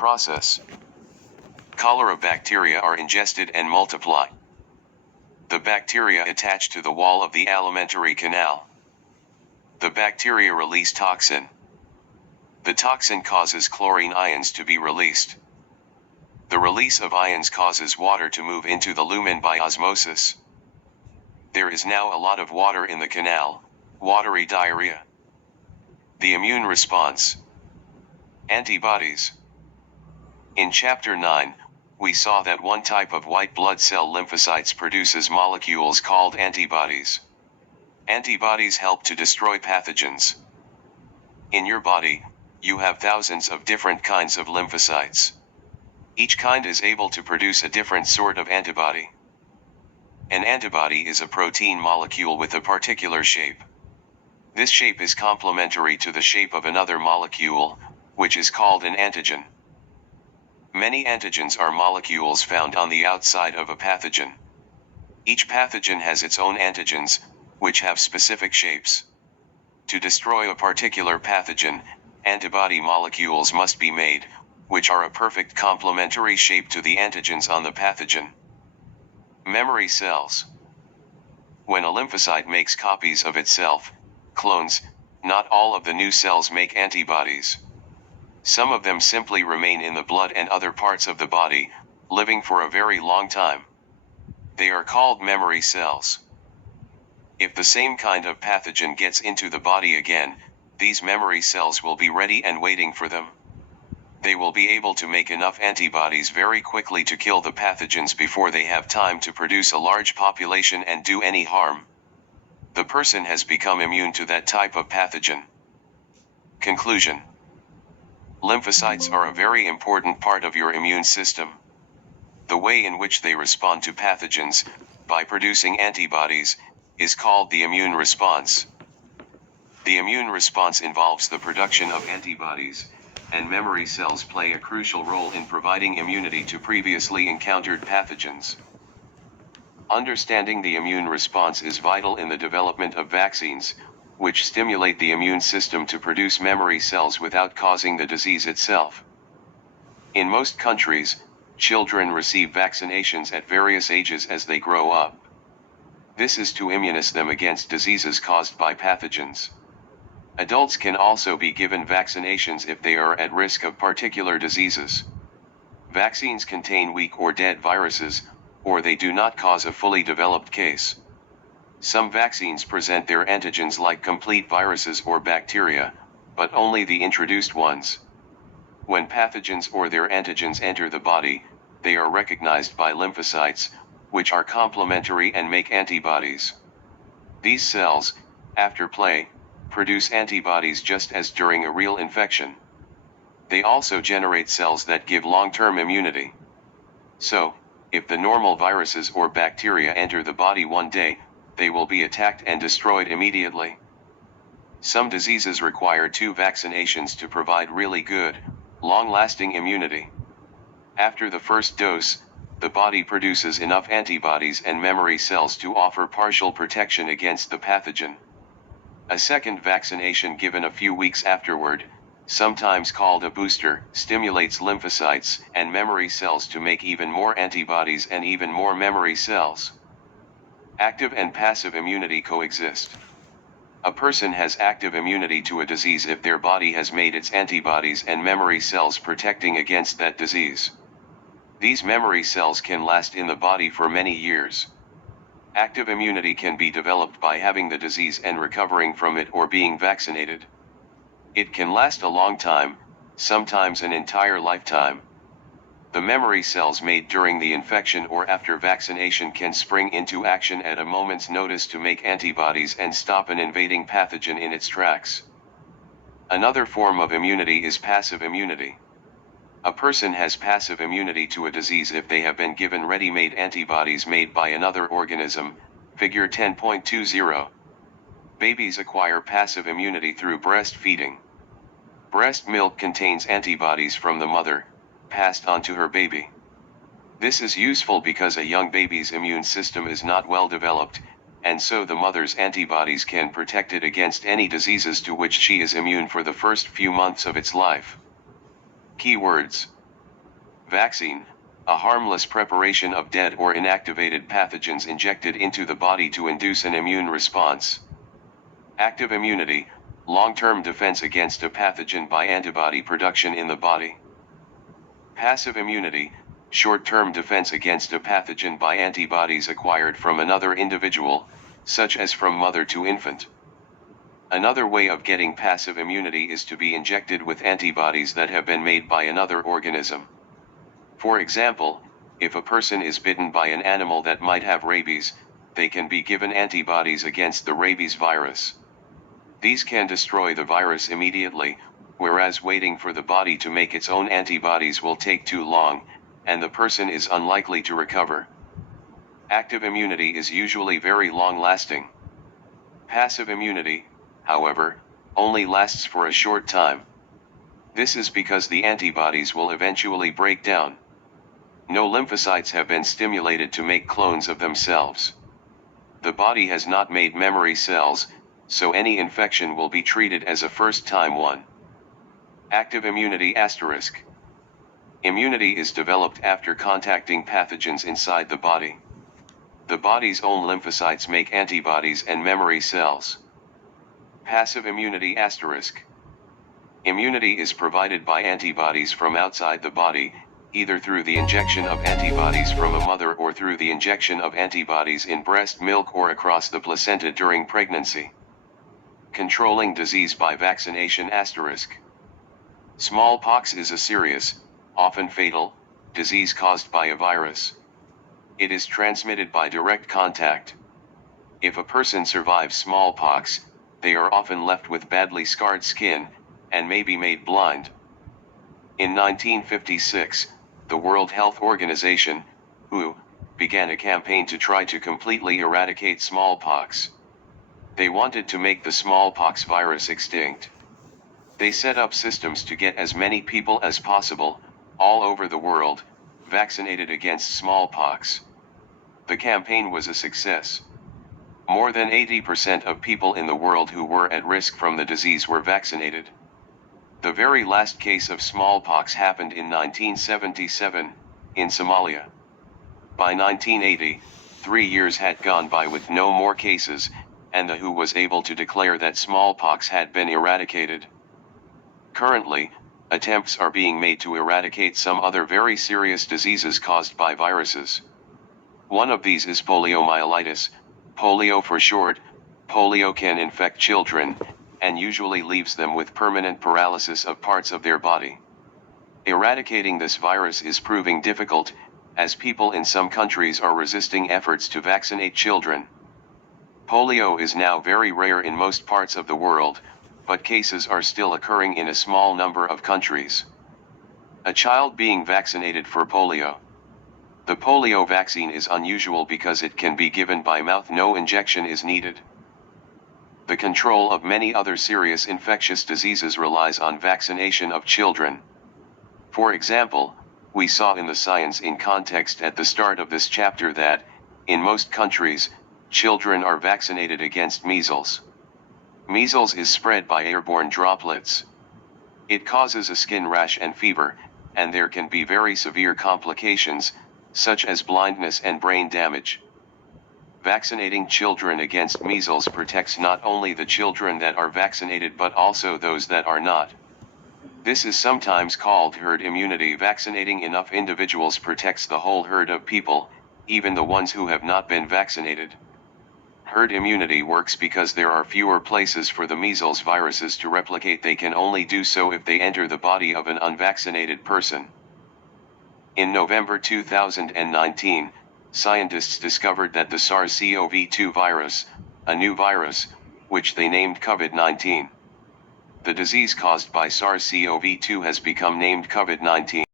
process. Cholera bacteria are ingested and multiply. The bacteria attach to the wall of the alimentary canal. The bacteria release toxin. The toxin causes chlorine ions to be released. The release of ions causes water to move into the lumen by osmosis. There is now a lot of water in the canal, watery diarrhea. The immune response. Antibodies. In Chapter 9, we saw that one type of white blood cell lymphocytes produces molecules called antibodies. Antibodies help to destroy pathogens. In your body, you have thousands of different kinds of lymphocytes. Each kind is able to produce a different sort of antibody. An antibody is a protein molecule with a particular shape. This shape is complementary to the shape of another molecule, which is called an antigen. Many antigens are molecules found on the outside of a pathogen. Each pathogen has its own antigens, which have specific shapes. To destroy a particular pathogen, antibody molecules must be made, which are a perfect complementary shape to the antigens on the pathogen. Memory cells. When a lymphocyte makes copies of itself, clones, not all of the new cells make antibodies. Some of them simply remain in the blood and other parts of the body, living for a very long time. They are called memory cells. If the same kind of pathogen gets into the body again, these memory cells will be ready and waiting for them. They will be able to make enough antibodies very quickly to kill the pathogens before they have time to produce a large population and do any harm. The person has become immune to that type of pathogen. Conclusion. Lymphocytes are a very important part of your immune system. The way in which they respond to pathogens, by producing antibodies, is called the immune response. The immune response involves the production of antibodies, and memory cells play a crucial role in providing immunity to previously encountered pathogens. Understanding the immune response is vital in the development of vaccines, which stimulate the immune system to produce memory cells without causing the disease itself. In most countries, children receive vaccinations at various ages as they grow up. This is to immunize them against diseases caused by pathogens. Adults can also be given vaccinations if they are at risk of particular diseases. Vaccines contain weak or dead viruses, or they do not cause a fully developed case. Some vaccines present their antigens like complete viruses or bacteria, but only the introduced ones. When pathogens or their antigens enter the body, they are recognized by lymphocytes, which are complementary and make antibodies. These cells, after play, produce antibodies just as during a real infection. They also generate cells that give long-term immunity. So, if the normal viruses or bacteria enter the body one day, they will be attacked and destroyed immediately. Some diseases require 2 vaccinations to provide really good, long-lasting immunity. After the first dose, the body produces enough antibodies and memory cells to offer partial protection against the pathogen. A second vaccination given a few weeks afterward, sometimes called a booster, stimulates lymphocytes and memory cells to make even more antibodies and even more memory cells. Active and passive immunity coexist. A person has active immunity to a disease if their body has made its antibodies and memory cells protecting against that disease. These memory cells can last in the body for many years. Active immunity can be developed by having the disease and recovering from it or being vaccinated. It can last a long time, sometimes an entire lifetime. The memory cells made during the infection or after vaccination can spring into action at a moment's notice to make antibodies and stop an invading pathogen in its tracks. Another form of immunity is passive immunity. A person has passive immunity to a disease if they have been given ready-made antibodies made by another organism, figure 10.20. Babies acquire passive immunity through breastfeeding. Breast milk contains antibodies from the mother, passed on to her baby. This is useful because a young baby's immune system is not well developed, and so the mother's antibodies can protect it against any diseases to which she is immune for the first few months of its life. Keywords: Vaccine, a harmless preparation of dead or inactivated pathogens injected into the body to induce an immune response. Active immunity, long-term defense against a pathogen by antibody production in the body. Passive immunity, short-term defense against a pathogen by antibodies acquired from another individual, such as from mother to infant. Another way of getting passive immunity is to be injected with antibodies that have been made by another organism. For example, if a person is bitten by an animal that might have rabies, they can be given antibodies against the rabies virus. These can destroy the virus immediately, whereas waiting for the body to make its own antibodies will take too long, and the person is unlikely to recover. Active immunity is usually very long-lasting. Passive immunity, however, only lasts for a short time. This is because the antibodies will eventually break down. No lymphocytes have been stimulated to make clones of themselves. The body has not made memory cells, so any infection will be treated as a first-time one. Active immunity asterisk. Immunity is developed after contacting pathogens inside the body. The body's own lymphocytes make antibodies and memory cells. Passive immunity asterisk. Immunity is provided by antibodies from outside the body, either through the injection of antibodies from a mother or through the injection of antibodies in breast milk or across the placenta during pregnancy. Controlling disease by vaccination asterisk. Smallpox is a serious, often fatal, disease caused by a virus. It is transmitted by direct contact. If a person survives smallpox, they are often left with badly scarred skin, and may be made blind. In 1956, the World Health Organization, WHO, began a campaign to try to completely eradicate smallpox. They wanted to make the smallpox virus extinct. They set up systems to get as many people as possible, all over the world, vaccinated against smallpox. The campaign was a success. More than 80% of people in the world who were at risk from the disease were vaccinated. The very last case of smallpox happened in 1977, in Somalia. By 1980, 3 years had gone by with no more cases, and the WHO was able to declare that smallpox had been eradicated. Currently, attempts are being made to eradicate some other very serious diseases caused by viruses. One of these is poliomyelitis, polio for short. Polio can infect children, and usually leaves them with permanent paralysis of parts of their body. Eradicating this virus is proving difficult, as people in some countries are resisting efforts to vaccinate children. Polio is now very rare in most parts of the world, but cases are still occurring in a small number of countries. A child being vaccinated for polio. The polio vaccine is unusual because it can be given by mouth. No injection is needed. The control of many other serious infectious diseases relies on vaccination of children. For example, we saw in the Science in Context at the start of this chapter that, in most countries, children are vaccinated against measles. Measles is spread by airborne droplets. It causes a skin rash and fever, and there can be very severe complications, such as blindness and brain damage. Vaccinating children against measles protects not only the children that are vaccinated but also those that are not. This is sometimes called herd immunity. Vaccinating enough individuals protects the whole herd of people, even the ones who have not been vaccinated. Herd immunity works because there are fewer places for the measles viruses to replicate. They can only do so if they enter the body of an unvaccinated person. In November 2019, scientists discovered that the SARS-CoV-2 virus, a new virus, which they named COVID-19. The disease caused by SARS-CoV-2 has become named COVID-19.